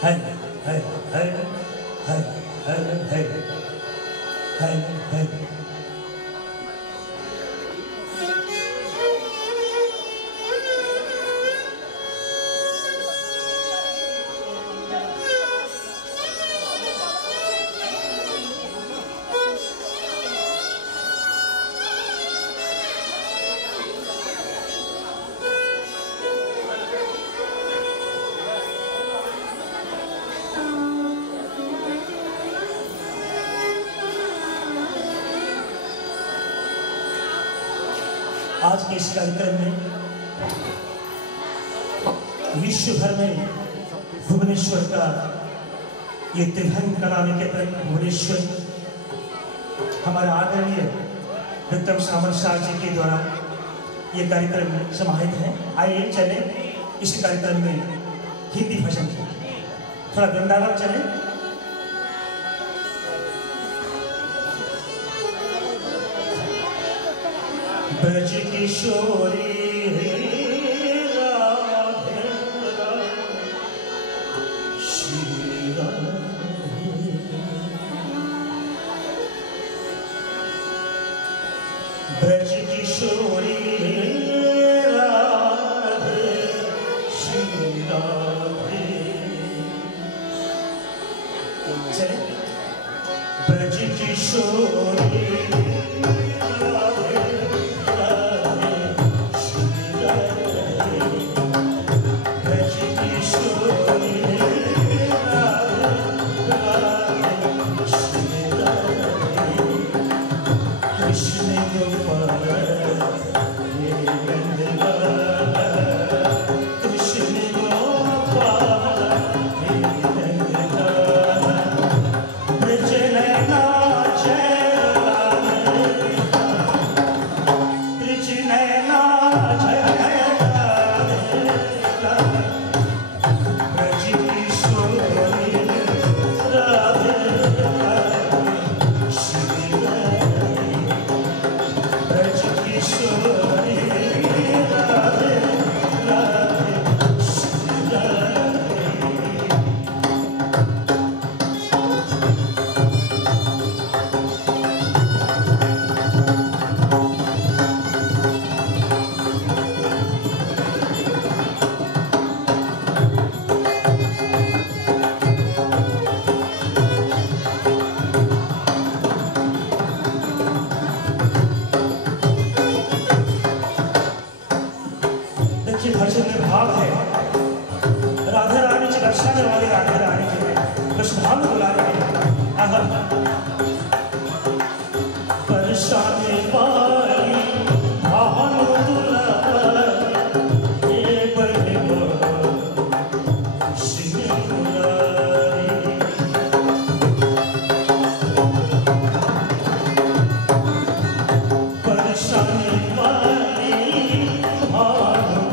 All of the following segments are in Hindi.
Hey, hey, hey, hey, hey, hey, hey, hey. आज के इस कार्यक्रम में विश्व भर में भुवनेश्वर का ये तिलहन कला निकेतन भुवनेश्वर हमारे आदरणीय विक्रम सामर शाह जी के द्वारा ये कार्यक्रम समाहित है। आइए चले इस कार्यक्रम में हिंदी भजन थोड़ा वृंदावन चले। ब्रज किशोरी राधे श्री राधे, ब्रज किशोरी राधे श्री राधे। चले ब्रज किशोरी भजन में भाव है। राधा रानी की रक्षा करने वाली राधा रानी के बस भाव में बुला रहे हैं। परेशानी वाली भानु दुलारी ये बड़े शिव दुलारी, परेशानी वाली भानु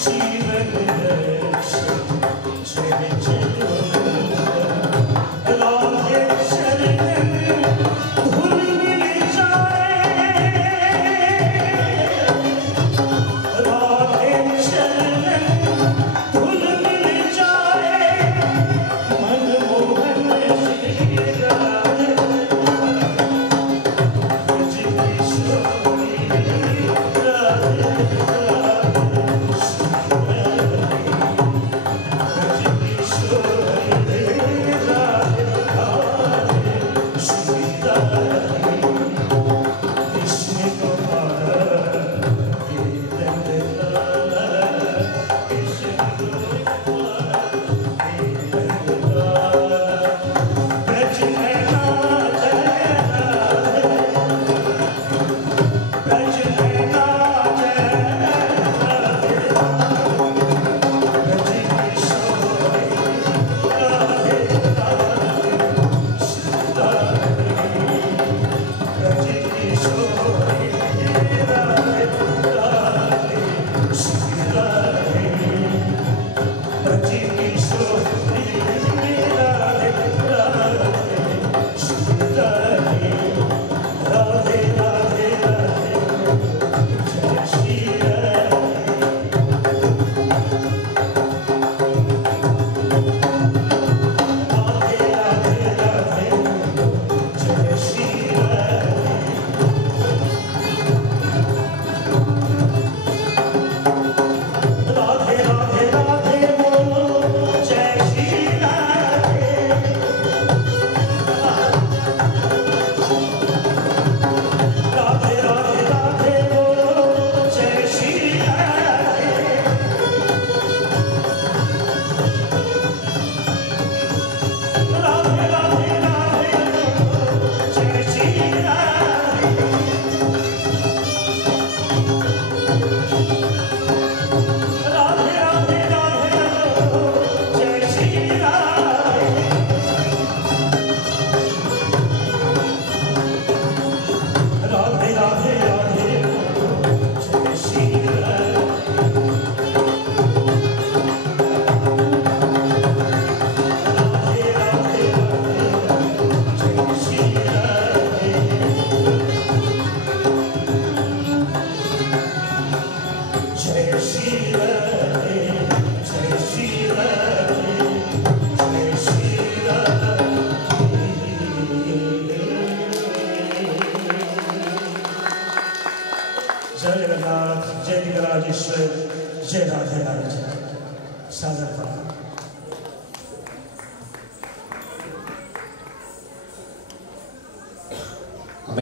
जीवन जय श्री राधे, जय श्री राधे, जय श्री राधे। जय जगन्नाथ, जय दिगराजेश्वर, जय राधे राधे। सागर